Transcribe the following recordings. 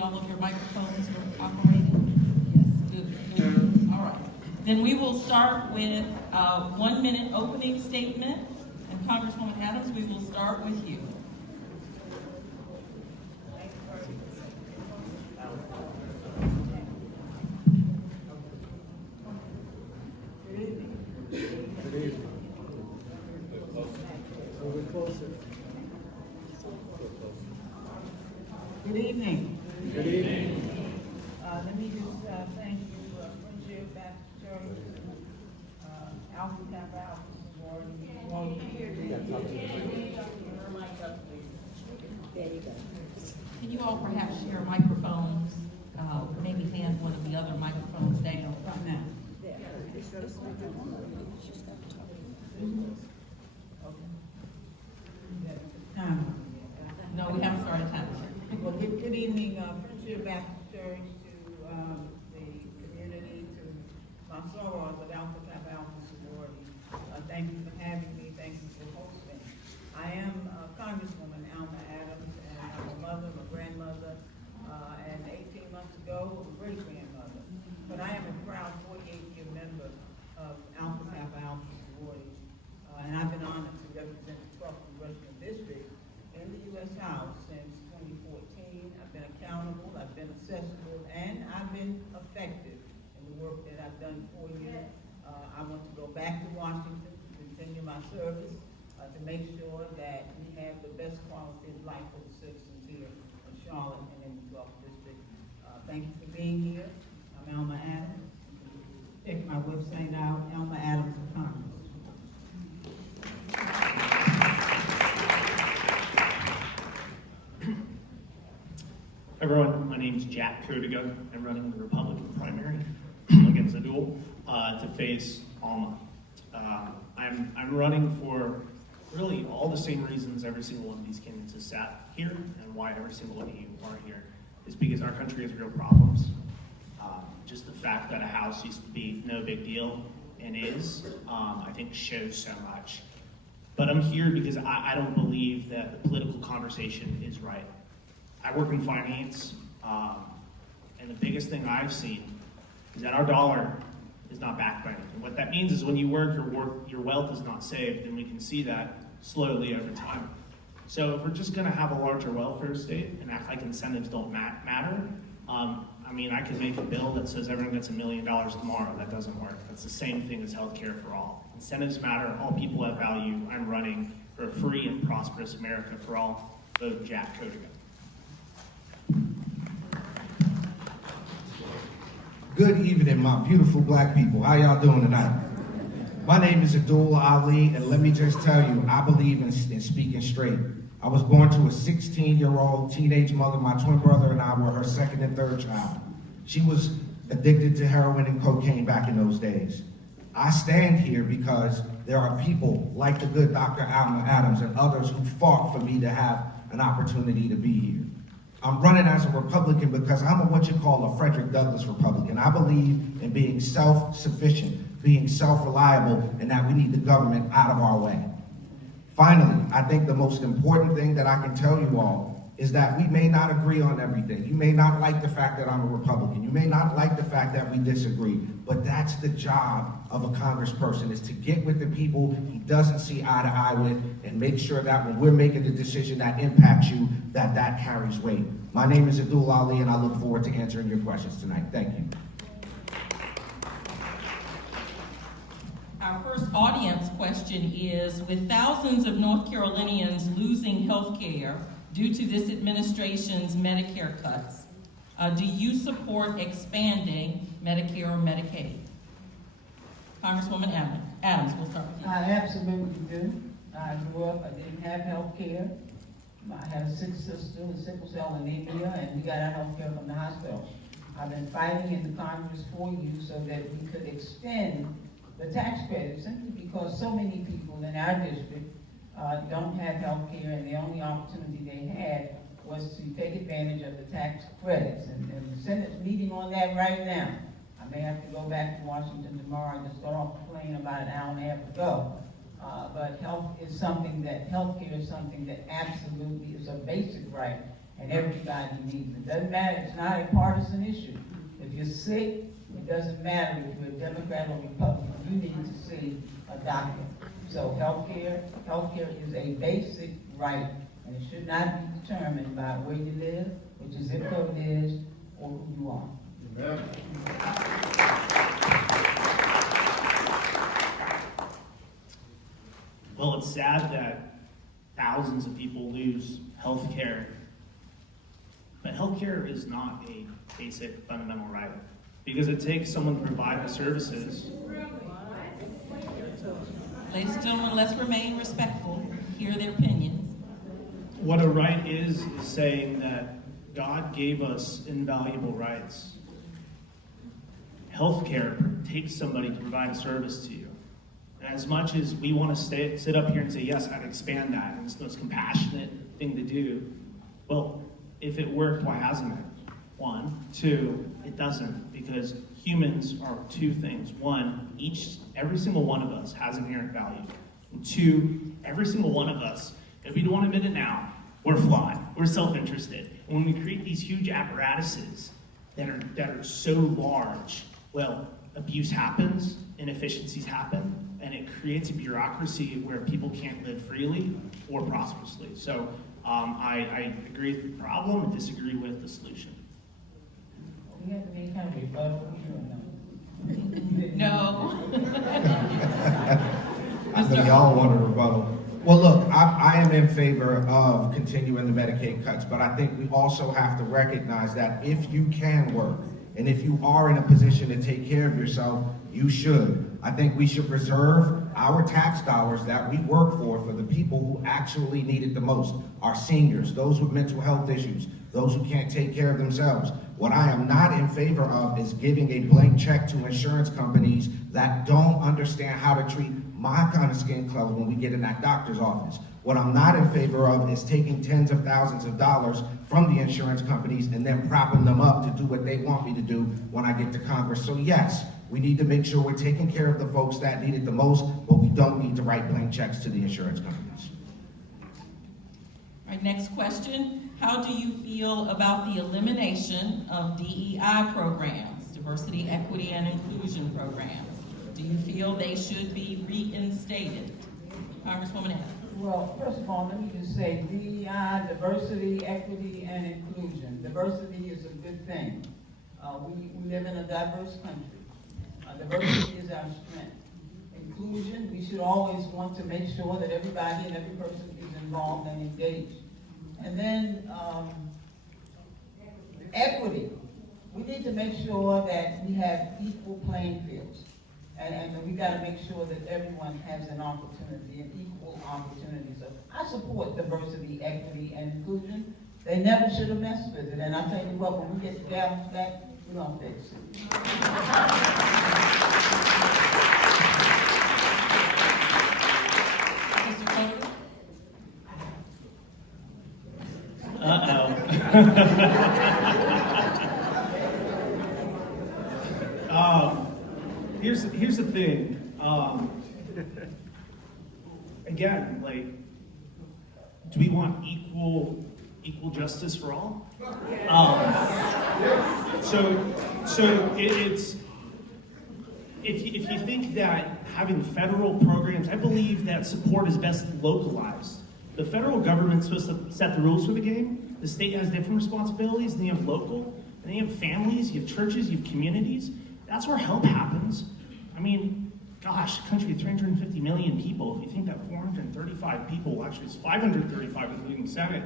all of your microphones are operating? Yes, good. All right. Then we will start with a 1-minute opening statement. And Congresswoman Adams, we will start with you. Good evening. Good evening. Let me just thank you, Friendship Baptist Church, Alpha Kappa Alpha There you go. Can you all perhaps share microphones? Maybe hand one of the other microphones down. Right now. There. Time. No, we haven't started time. Well, good evening, Friendship Baptist Church, to the community, to my sorors of Alpha Kappa Alpha sorority. Thank you for having me. Thank you for hosting. I am Congresswoman Alma Adams, and I'm a mother, a grandmother, and 18 months ago, a great-grandmother. But I am a proud 48-year member of Alpha Kappa Alpha sorority, and I've been honored to represent the 12th Congressional District in the U.S. House since 2014. I've been accountable, I've been accessible, and I've been effective in the work that I've done for you. I want to go back to Washington to continue my service, to make sure that we have the best quality of life for the citizens here in Charlotte and in the 12th District. Thank you for being here. I'm Alma Adams. Check my website out, Alma Adams of Congress. Everyone, my name is Jack Codiga. I'm running in the Republican primary against Addul to face Alma. I'm running for really all the same reasons every single one of these candidates has sat here, and why every single one of you are here is because our country has real problems. Just the fact that a house used to be no big deal and is, I think shows so much. But I'm here because I don't believe that the political conversation is right. I work in finance, and the biggest thing I've seen is that our dollar is not backed by anything. What that means is when you work, your wealth is not saved, and we can see that slowly over time. So if we're just going to have a larger welfare state and act like incentives don't matter, I could make a bill that says everyone gets $1 million tomorrow. That doesn't work. That's the same thing as healthcare for all. Incentives matter. All people have value. I'm running for a free and prosperous America for all. Vote Jack Codiga. Good evening, my beautiful black people. How y'all doing tonight? My name is Addul Ali, and let me just tell you, I believe in speaking straight. I was born to a 16-year-old teenage mother. My twin brother and I were her second and third child. She was addicted to heroin and cocaine back in those days. I stand here because there are people like the good Dr. Alma Adams and others who fought for me to have an opportunity to be here. I'm running as a Republican because I'm what you call a Frederick Douglass Republican. I believe in being self-sufficient, being self-reliable, and that we need the government out of our way. Finally, I think the most important thing that I can tell you all is that we may not agree on everything. You may not like the fact that I'm a Republican. You may not like the fact that we disagree, but that's the job of a congressperson, is to get with the people he doesn't see eye to eye with and make sure that when we're making the decision that impacts you, that carries weight. My name is Addul Ali, and I look forward to answering your questions tonight. Thank you. Our first audience question is, with thousands of North Carolinians losing health care due to this administration's Medicare cuts, do you support expanding Medicare or Medicaid? Congresswoman Adams, we'll start with you. I absolutely do. I grew up, I didn't have health care. I had a sick sister with sickle cell anemia, and we got our health care from the hospital. I've been fighting in the Congress for you so that we could extend the tax credit, simply because so many people in our district don't have health care, and the only opportunity they had was to take advantage of the tax credits. And the Senate's meeting on that right now. I may have to go back to Washington tomorrow. I just got off the plane about an hour and a half ago. But healthcare is something that absolutely is a basic right, and everybody needs it. Doesn't matter, it's not a partisan issue. If you're sick, it doesn't matter if you're a Democrat or Republican, you need to see a doctor. So healthcare is a basic right, and it should not be determined by where you live, what your zip code is, or who you are. Well, it's sad that thousands of people lose health care, but health care is not a basic fundamental right because it takes someone to provide the services. Ladies and gentlemen, let's remain respectful, hear their opinions. What a right is saying that God gave us invaluable rights. Healthcare takes somebody to provide a service to you. And as much as we want to sit up here and say, yes, I'd expand that, and it's the most compassionate thing to do, well, if it worked, why hasn't it? One. Two, it doesn't, because humans are two things. One, every single one of us has inherent value. And two, every single one of us, if we don't want to admit it now, we're flawed. We're self-interested. And when we create these huge apparatuses that are so large, well, abuse happens, inefficiencies happen, and it creates a bureaucracy where people can't live freely or prosperously. So I agree with the problem and disagree with the solution. We have to make kind of rebuttal here or No. I think y'all want a rebuttal. Well, look, I am in favor of continuing the Medicaid cuts, but I think we also have to recognize that if you can work, and if you are in a position to take care of yourself, you should. I think we should preserve our tax dollars that we work for the people who actually need it the most, our seniors, those with mental health issues, those who can't take care of themselves. What I am not in favor of is giving a blank check to insurance companies that don't understand how to treat my kind of skin color when we get in that doctor's office. What I'm not in favor of is taking tens of thousands of dollars from the insurance companies and then propping them up to do what they want me to do when I get to Congress. So yes, we need to make sure we're taking care of the folks that need it the most, but we don't need to write blank checks to the insurance companies. All right, next question. How do you feel about the elimination of DEI programs, diversity, equity, and inclusion programs? Do you feel they should be reinstated? Congresswoman Addul. Well, first of all, let me just say DEI, diversity, equity, and inclusion. Diversity is a good thing. We live in a diverse country. Diversity is our strength. Inclusion, we should always want to make sure that everybody and every person is involved and engaged. And then equity. We need to make sure that we have equal playing fields. And we got to make sure that everyone has an opportunity, an equal opportunity. So I support diversity, equity, and inclusion. They never should have messed with it. And I tell you what, when we get the gavels back, we're going to fix it. Mr. Codiga? Here's the thing. Again, like, do we want equal justice for all? It's if you think that having federal programs, I believe that support is best localized. The federal government's supposed to set the rules for the game. The state has different responsibilities, and you have local, and you have families, you have churches, you have communities. That's where help happens. I mean, gosh, a country of 350 million people, if you think that 435 people, actually it's 535 including the Senate,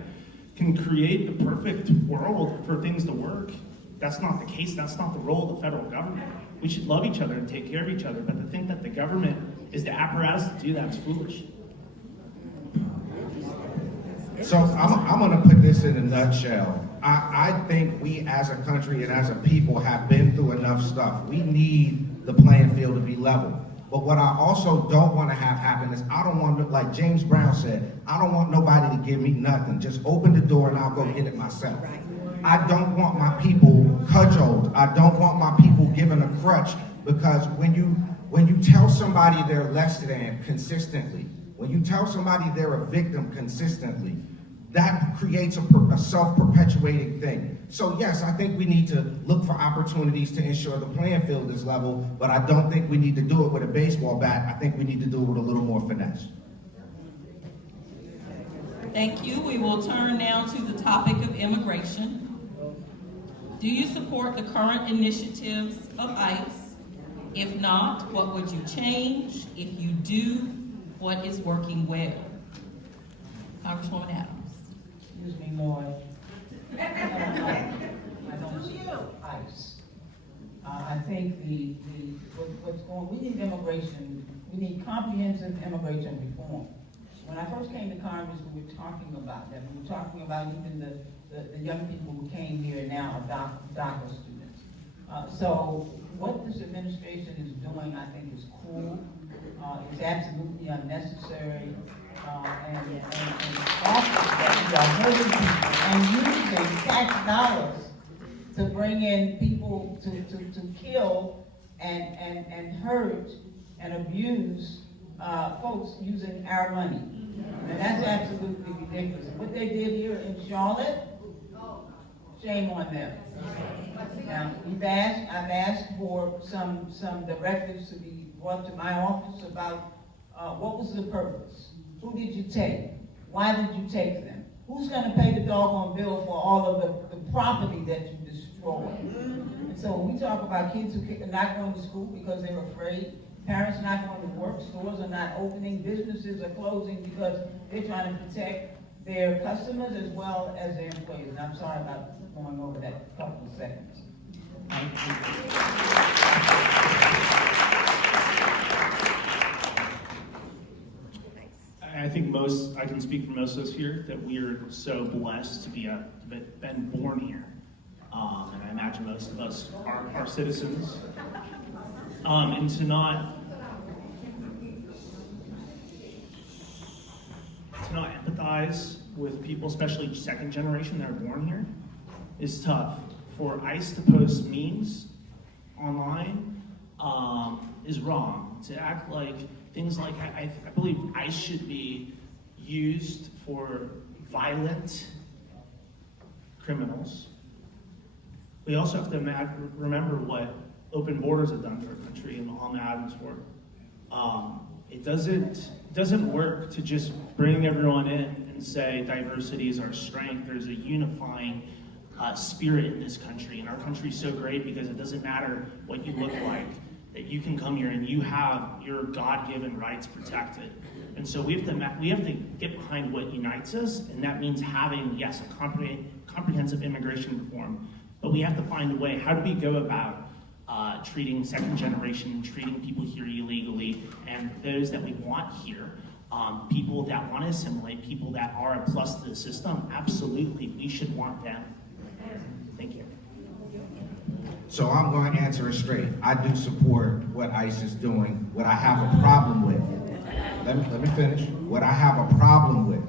can create the perfect world for things to work, that's not the case. That's not the role of the federal government. We should love each other and take care of each other, but to think that the government is the apparatus to do that is foolish. So I'm going to put this in a nutshell. I think we as a country and as a people have been through enough stuff. We need the playing field to be level. But what I also don't want to have happen is I don't want, like James Brown said, I don't want nobody to give me nothing. Just open the door and I'll go get it myself. I don't want my people cudgeled. I don't want my people given a crutch, because when you tell somebody they're less than consistently, when you tell somebody they're a victim consistently, that creates a self-perpetuating thing. So yes, I think we need to look for opportunities to ensure the playing field is level, but I don't think we need to do it with a baseball bat. I think we need to do it with a little more finesse. Thank you. We will turn now to the topic of immigration. Do you support the current initiatives of ICE? If not, what would you change? If you do, what is working well? Congresswoman Adams. Excuse me, Lloyd. I don't support ICE. I think what's going, we need immigration, we need comprehensive immigration reform. When I first came to Congress, we were talking about that. We were talking about even the young people who came here now are DACA students. So what this administration is doing, I think, is cool. It's absolutely unnecessary. And also that we are hurting people and using tax dollars to bring in people to kill and hurt and abuse folks using our money. And that's absolutely ridiculous. What they did here in Charlotte, shame on them. Now, I've asked for some directives to be brought to my office about what was the purpose? Who did you take? Why did you take them? Who's going to pay the doggone bill for all of the property that you destroyed? And so when we talk about kids who are not going to school because they're afraid, parents not going to work, stores are not opening, businesses are closing because they're trying to protect their customers as well as their employees. And I'm sorry about going over that couple of seconds. Thank you. I think I can speak for most of us here, that we are so blessed to been born here. And I imagine most of us are citizens. And to not empathize with people, especially second generation that are born here, is tough. For ICE to post memes online is wrong. To act like things like, I believe ICE should be used for violent criminals. We also have to remember what open borders have done to our country and Alma Adams work. It doesn't work to just bring everyone in and say diversity is our strength. There's a unifying spirit in this country, and our country's so great because it doesn't matter what you look like, that you can come here and you have your God-given rights protected. And so we have to get behind what unites us, and that means having, yes, a comprehensive immigration reform, but we have to find a way. How do we go about treating second generation, treating people here illegally, and those that we want here, people that want to assimilate, people that are a plus to the system? Absolutely, we should want them. Thank you. So I'm going to answer it straight. I do support what ICE is doing. What I have a problem with, let me finish. What I have a problem with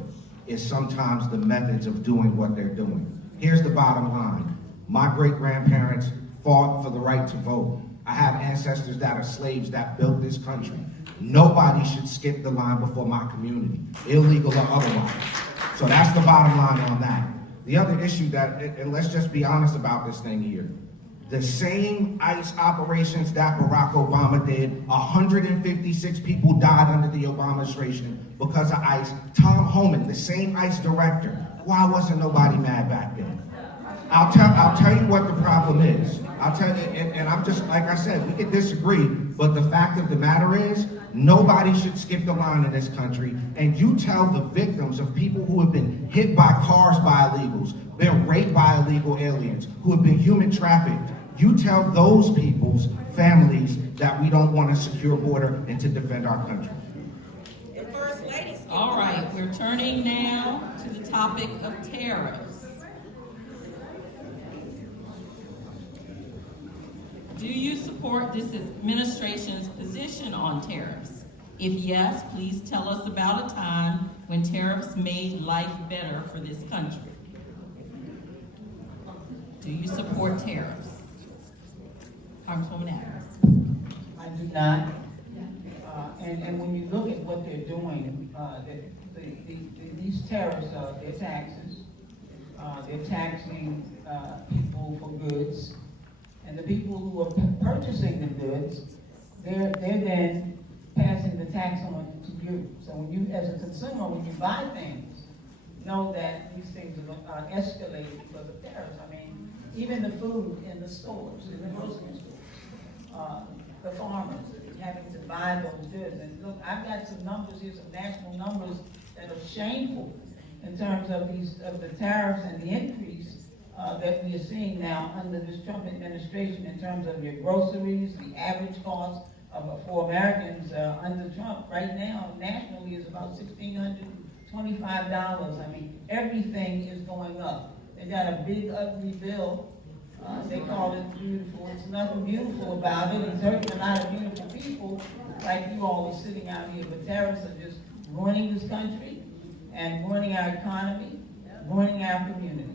is sometimes the methods of doing what they're doing. Here's the bottom line. My great-grandparents fought for the right to vote. I have ancestors that are slaves that built this country. Nobody should skip the line before my community, illegal or otherwise. So that's the bottom line on that. The other issue and let's just be honest about this thing here. The same ICE operations that Barack Obama did, 156 people died under the Obama administration because of ICE. Tom Homan, the same ICE director, why wasn't nobody mad back then? I'll tell you what the problem is. I'll tell you, and I'm just, like I said, we can disagree, but the fact of the matter is, nobody should skip the line in this country. And you tell the victims of people who have been hit by cars by illegals, been raped by illegal aliens, who have been human trafficked, you tell those people's families that we don't want a secure border and to defend our country. All right, we're turning now to the topic of tariffs. Do you support this administration's position on tariffs? If yes, please tell us about a time when tariffs made life better for this country. Do you support tariffs? Congresswoman Adams. I do not. And when you look at what they're doing, these tariffs are their taxes. They're taxing people for goods, and the people who are purchasing the goods, they're then passing the tax on to you. So when you, as a consumer, when you buy things, know that these things are escalating because of tariffs. I mean, even the food in the stores, in the grocery store, the farmers having to buy those goods. And look, I've got some numbers here, some national numbers that are shameful in terms of the tariffs and the increase that we are seeing now under this Trump administration in terms of your groceries. The average cost for Americans under Trump right now nationally is about $1,625. I mean, everything is going up. They got a big ugly bill. They call it beautiful. It's nothing beautiful about it. It's hurting a lot of beautiful people like you all are sitting out here. But tariffs are just ruining this country and ruining our economy, ruining our communities.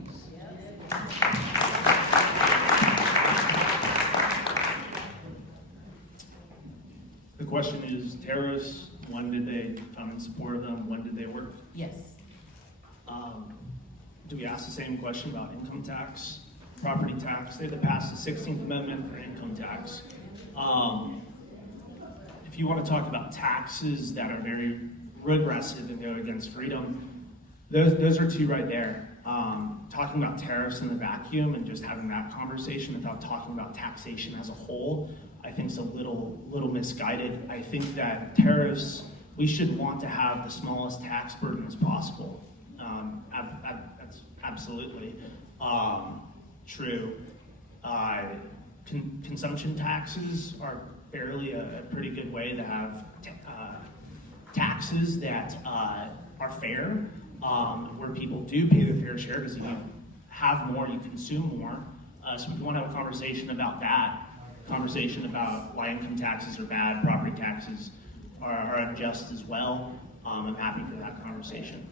The question is tariffs, when did they come in support of them? When did they work? Yes. Do we ask the same question about income tax, property tax? They passed the 16th Amendment for income tax. If you want to talk about taxes that are very regressive and go against freedom, those are two right there. Talking about tariffs in the vacuum and just having that conversation without talking about taxation as a whole, I think is a little misguided. I think that tariffs, we should want to have the smallest tax burden as possible. That's absolutely true. Consumption taxes are fairly a pretty good way to have taxes that are fair, where people do pay their fair share, because if you have more, you consume more. So if you want to have a conversation about that, conversation about why income taxes are bad, property taxes are unjust as well, I'm happy for that conversation.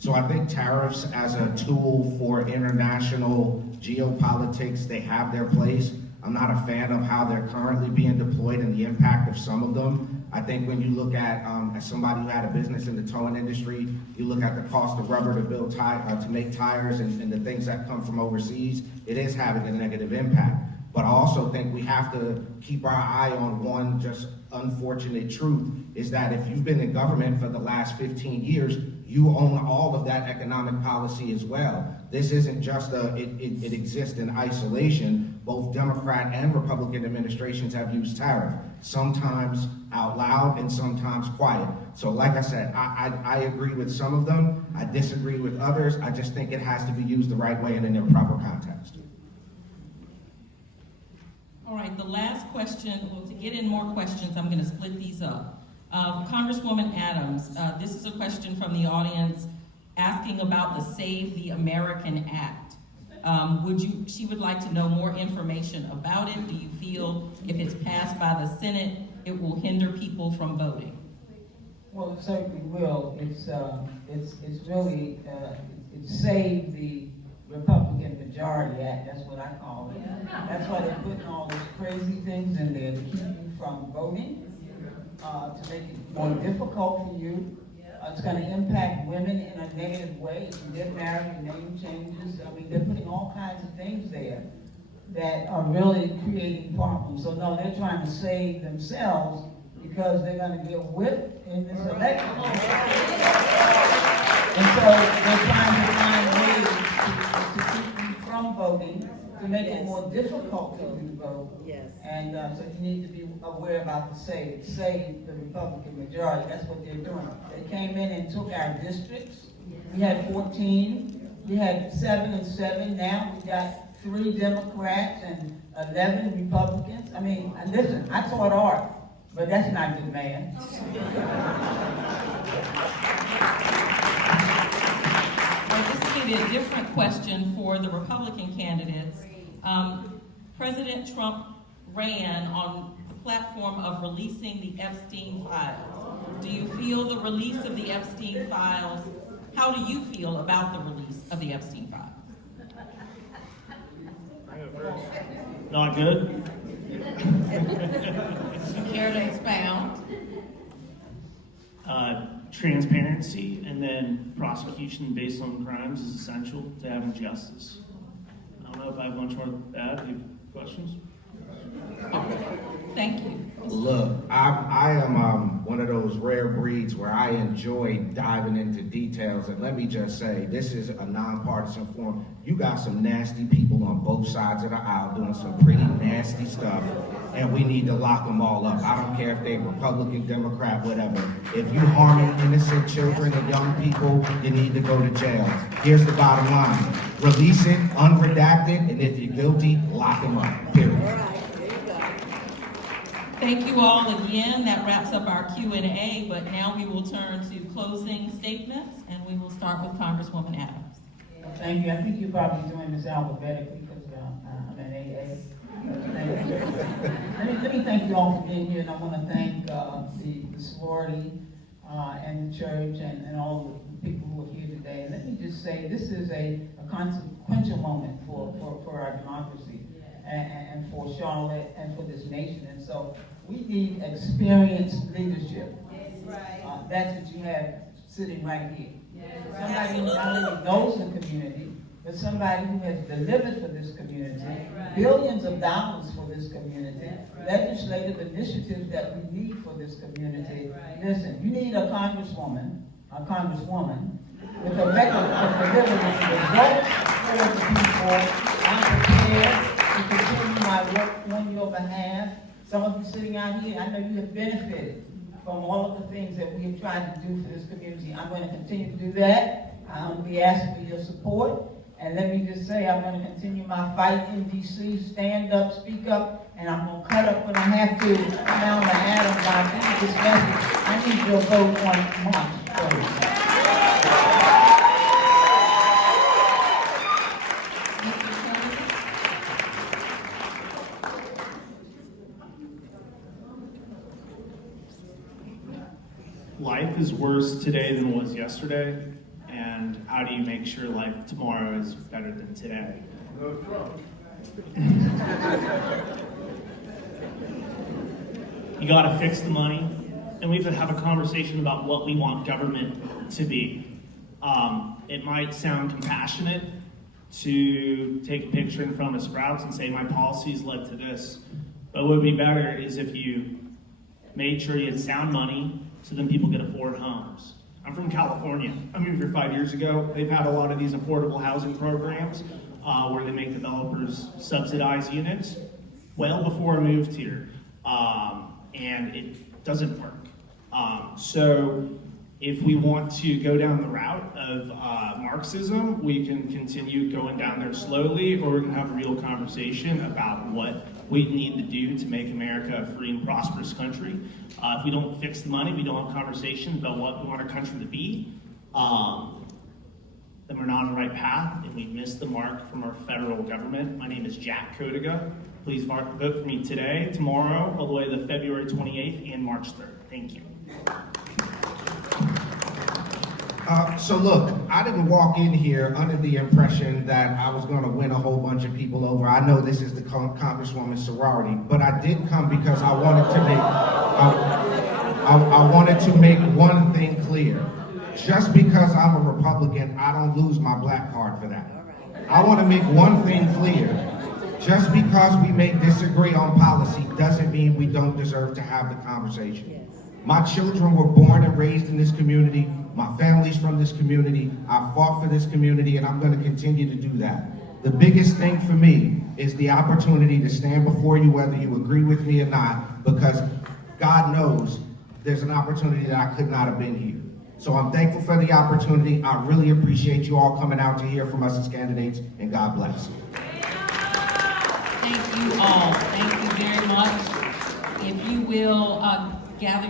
So I think tariffs as a tool for international geopolitics, they have their place. I'm not a fan of how they're currently being deployed and the impact of some of them. I think when you look at, as somebody who had a business in the towing industry, you look at the cost of rubber to build to make tires and the things that come from overseas, it is having a negative impact. But I also think we have to keep our eye on one just unfortunate truth, is that if you've been in government for the last 15 years, you own all of that economic policy as well. This isn't just it exists in isolation. Both Democrat and Republican administrations have used tariff, sometimes out loud and sometimes quiet. So like I said, I agree with some of them. I disagree with others. I just think it has to be used the right way and in their proper context. All right, the last question, well, to get in more questions, I'm going to split these up. Congresswoman Adams, this is a question from the audience asking about the Save the American Act. She would like to know more information about it. Do you feel if it's passed by the Senate, it will hinder people from voting? Well, it certainly will. It's really, it saved the Republican Majority Act, that's what I call it. That's why they're putting all these crazy things in there to keep you from voting, to make it more difficult for you. It's going to impact women in a negative way. If you get married, your name changes. I mean, they're putting all kinds of things there that are really creating problems. So no, they're trying to save themselves because they're going to get whipped in this election. And so they're trying to find ways to keep you from voting, to make it more difficult for you to vote. Yes. And so you need to be aware about the save the Republican majority. That's what they're doing. They came in and took our districts. We had 14. We had 7 and 7. Now we got 3 Democrats and 11 Republicans. I mean, and listen, I taught art, but that's not good math. Well, this may be a different question for the Republican candidates. President Trump ran on the platform of releasing the Epstein files. Do you feel the release of the Epstein files? How do you feel about the release of the Epstein files? Not good. You care to expound? transparency, and then prosecution based on crimes is essential to having justice. I don't know if I have much more to add. Do you have questions? Thank you. Look, I am one of those rare breeds where I enjoy diving into details, and let me just say, this is a nonpartisan forum. You got some nasty people on both sides of the aisle doing some pretty nasty stuff, and we need to lock them all up. I don't care if they're Republican, Democrat, whatever. If you harming innocent children and young people, you need to go to jail. Here's the bottom line. Release it, unredacted, and if you're guilty, lock them up, period. All right, there you go. Thank you all again. That wraps up our Q&A, but now we will turn to closing statements, and we will start with Congresswoman Adams. Thank you. I think you're probably doing this alphabetically because I'm an AA. Thank you. Let me thank you all for being here, and I want to thank the sorority and the church and all the people who are here today. And let me just say, this is a consequential moment for our democracy and for Charlotte and for this nation. And so we need experienced leadership. That's what you have sitting right here. Somebody who not only knows the community, but somebody who has delivered for this community, billions of dollars for this community, legislative initiatives that we need for this community. Listen, you need a congresswoman with a record of delivering results for the people. I'm prepared to continue my work on your behalf. Some of you sitting out here, I know you have benefited from all of the things that we have tried to do for this community. I'm going to continue to do that. I'm going to be asking for your support. And let me just say, I'm going to continue my fight in D.C., stand up, speak up, and I'm going to cut up when I have to. Come down to Adams, I think this message, I need your vote on March 3rd. Life is worse today than it was yesterday, and how do you make sure life tomorrow is better than today? You gotta fix the money, and we have to have a conversation about what we want government to be. It might sound compassionate to take a picture in front of Sprouts and say, my policies led to this, but what would be better is if you made sure you had sound money so then people could afford homes. I'm from California. I moved here 5 years ago. They've had a lot of these affordable housing programs where they make developers subsidize units well before I moved here. And it doesn't work. So if we want to go down the route of Marxism, we can continue going down there slowly, or we can have a real conversation about what we need to do to make America a free and prosperous country. If we don't fix the money, we don't have conversations about what we want our country to be, then we're not on the right path, and we've missed the mark from our federal government. My name is Jack Codiga. Please vote for me today, tomorrow, all the way to February 28th and March 3rd. Thank you. So look, I didn't walk in here under the impression that I was going to win a whole bunch of people over. I know this is the Congresswoman sorority, but I did come because I wanted to make one thing clear. Just because I'm a Republican, I don't lose my black card for that. I want to make one thing clear. Just because we may disagree on policy doesn't mean we don't deserve to have the conversation. My children were born and raised in this community. My family's from this community. I fought for this community, and I'm going to continue to do that. The biggest thing for me is the opportunity to stand before you, whether you agree with me or not, because God knows there's an opportunity that I could not have been here. So I'm thankful for the opportunity. I really appreciate you all coming out to hear from us as candidates, and God bless. Thank you all. Thank you very much. If you will gather